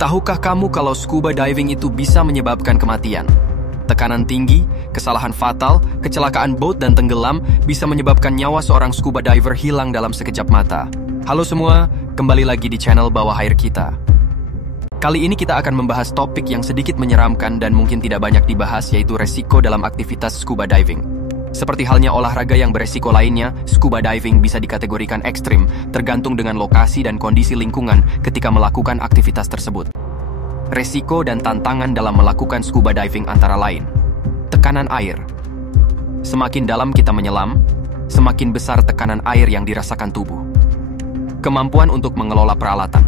Tahukah kamu kalau scuba diving itu bisa menyebabkan kematian? Tekanan tinggi, kesalahan fatal, kecelakaan boat dan tenggelam bisa menyebabkan nyawa seorang scuba diver hilang dalam sekejap mata. Halo semua, kembali lagi di channel Bawah Air kita. Kali ini kita akan membahas topik yang sedikit menyeramkan dan mungkin tidak banyak dibahas, yaitu resiko dalam aktivitas scuba diving. Seperti halnya olahraga yang beresiko lainnya, scuba diving bisa dikategorikan ekstrim, tergantung dengan lokasi dan kondisi lingkungan ketika melakukan aktivitas tersebut. Resiko dan tantangan dalam melakukan scuba diving antara lain: tekanan air. Semakin dalam kita menyelam, semakin besar tekanan air yang dirasakan tubuh. Kemampuan untuk mengelola peralatan.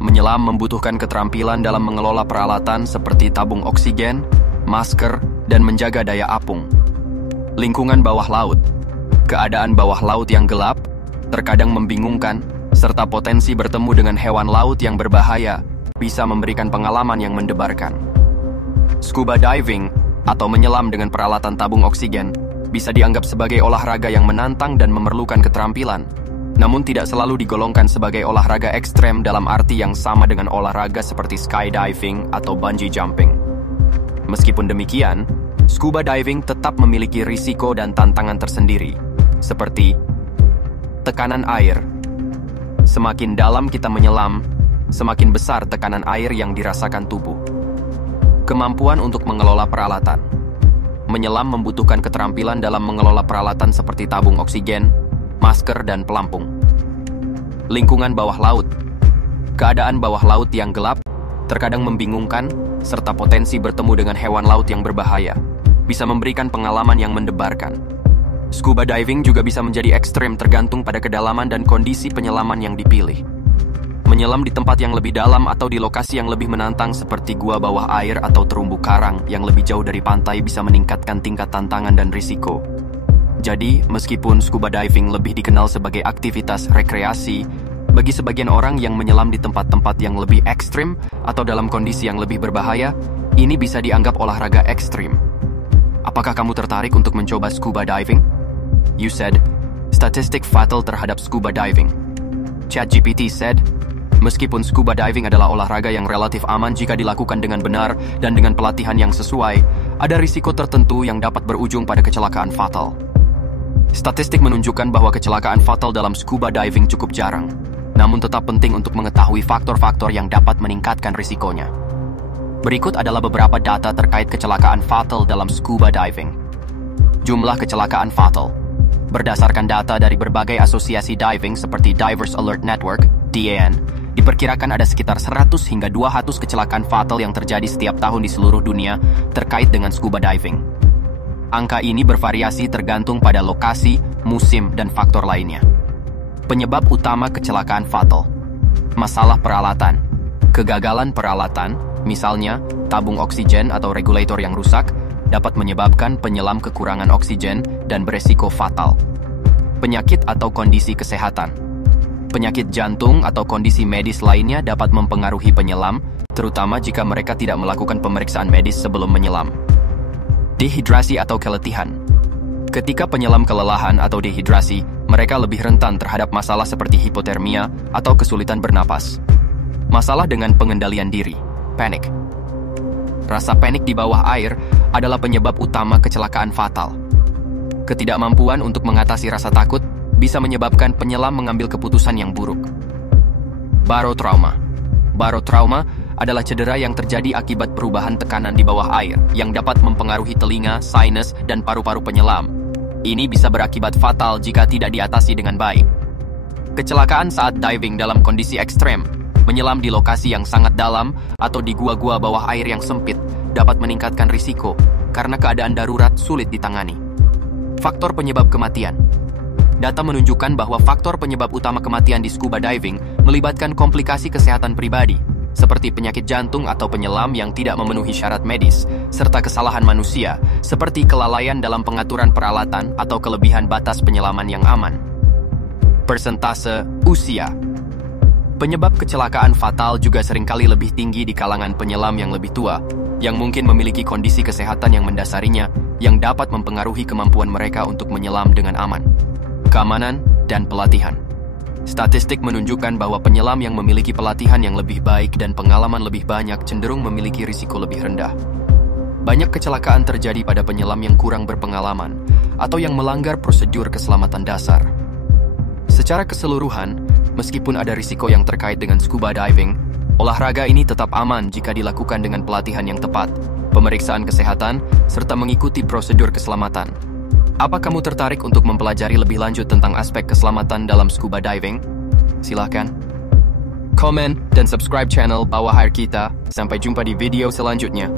Menyelam membutuhkan keterampilan dalam mengelola peralatan seperti tabung oksigen, masker, dan menjaga daya apung. Lingkungan bawah laut. Keadaan bawah laut yang gelap, terkadang membingungkan, serta potensi bertemu dengan hewan laut yang berbahaya bisa memberikan pengalaman yang mendebarkan. Scuba diving atau menyelam dengan peralatan tabung oksigen bisa dianggap sebagai olahraga yang menantang dan memerlukan keterampilan, namun tidak selalu digolongkan sebagai olahraga ekstrem dalam arti yang sama dengan olahraga seperti skydiving atau bungee jumping. Meskipun demikian, scuba diving tetap memiliki risiko dan tantangan tersendiri, seperti tekanan air. Semakin dalam kita menyelam, semakin besar tekanan air yang dirasakan tubuh. Kemampuan untuk mengelola peralatan. Menyelam membutuhkan keterampilan dalam mengelola peralatan seperti tabung oksigen, masker, dan pelampung. Lingkungan bawah laut. Keadaan bawah laut yang gelap, terkadang membingungkan, serta potensi bertemu dengan hewan laut yang berbahaya bisa memberikan pengalaman yang mendebarkan. Scuba diving juga bisa menjadi ekstrem tergantung pada kedalaman dan kondisi penyelaman yang dipilih. Menyelam di tempat yang lebih dalam atau di lokasi yang lebih menantang seperti gua bawah air atau terumbu karang yang lebih jauh dari pantai bisa meningkatkan tingkat tantangan dan risiko. Jadi, meskipun scuba diving lebih dikenal sebagai aktivitas rekreasi, bagi sebagian orang yang menyelam di tempat-tempat yang lebih ekstrim atau dalam kondisi yang lebih berbahaya, ini bisa dianggap olahraga ekstrim. Apakah kamu tertarik untuk mencoba scuba diving? You said, statistik fatal terhadap scuba diving. ChatGPT said, meskipun scuba diving adalah olahraga yang relatif aman jika dilakukan dengan benar dan dengan pelatihan yang sesuai, ada risiko tertentu yang dapat berujung pada kecelakaan fatal. Statistik menunjukkan bahwa kecelakaan fatal dalam scuba diving cukup jarang, namun tetap penting untuk mengetahui faktor-faktor yang dapat meningkatkan risikonya. Berikut adalah beberapa data terkait kecelakaan fatal dalam scuba diving. Jumlah kecelakaan fatal. Berdasarkan data dari berbagai asosiasi diving seperti Divers Alert Network, DAN, diperkirakan ada sekitar 100 hingga 200 kecelakaan fatal yang terjadi setiap tahun di seluruh dunia terkait dengan scuba diving. Angka ini bervariasi tergantung pada lokasi, musim, dan faktor lainnya. Penyebab utama kecelakaan fatal. Masalah peralatan. Kegagalan peralatan, misalnya tabung oksigen atau regulator yang rusak, dapat menyebabkan penyelam kekurangan oksigen dan beresiko fatal. Penyakit atau kondisi kesehatan. Penyakit jantung atau kondisi medis lainnya dapat mempengaruhi penyelam, terutama jika mereka tidak melakukan pemeriksaan medis sebelum menyelam. Dehidrasi atau keletihan. Ketika penyelam kelelahan atau dehidrasi, mereka lebih rentan terhadap masalah seperti hipotermia atau kesulitan bernapas. Masalah dengan pengendalian diri. Panik. Rasa panik di bawah air adalah penyebab utama kecelakaan fatal. Ketidakmampuan untuk mengatasi rasa takut bisa menyebabkan penyelam mengambil keputusan yang buruk. Barotrauma. Barotrauma adalah cedera yang terjadi akibat perubahan tekanan di bawah air yang dapat mempengaruhi telinga, sinus, dan paru-paru penyelam. Ini bisa berakibat fatal jika tidak diatasi dengan baik. Kecelakaan saat diving dalam kondisi ekstrem. Menyelam di lokasi yang sangat dalam atau di gua-gua bawah air yang sempit dapat meningkatkan risiko karena keadaan darurat sulit ditangani. Faktor penyebab kematian. Data menunjukkan bahwa faktor penyebab utama kematian di scuba diving melibatkan komplikasi kesehatan pribadi, seperti penyakit jantung atau penyelam yang tidak memenuhi syarat medis, serta kesalahan manusia, seperti kelalaian dalam pengaturan peralatan atau kelebihan batas penyelaman yang aman. Persentase usia. Penyebab kecelakaan fatal juga seringkali lebih tinggi di kalangan penyelam yang lebih tua, yang mungkin memiliki kondisi kesehatan yang mendasarinya, yang dapat mempengaruhi kemampuan mereka untuk menyelam dengan aman. Keamanan dan pelatihan. Statistik menunjukkan bahwa penyelam yang memiliki pelatihan yang lebih baik dan pengalaman lebih banyak cenderung memiliki risiko lebih rendah. Banyak kecelakaan terjadi pada penyelam yang kurang berpengalaman atau yang melanggar prosedur keselamatan dasar. Secara keseluruhan, meskipun ada risiko yang terkait dengan scuba diving, olahraga ini tetap aman jika dilakukan dengan pelatihan yang tepat, pemeriksaan kesehatan, serta mengikuti prosedur keselamatan. Apa kamu tertarik untuk mempelajari lebih lanjut tentang aspek keselamatan dalam scuba diving? Silahkan. Komen dan subscribe channel Bawah Air kita. Sampai jumpa di video selanjutnya.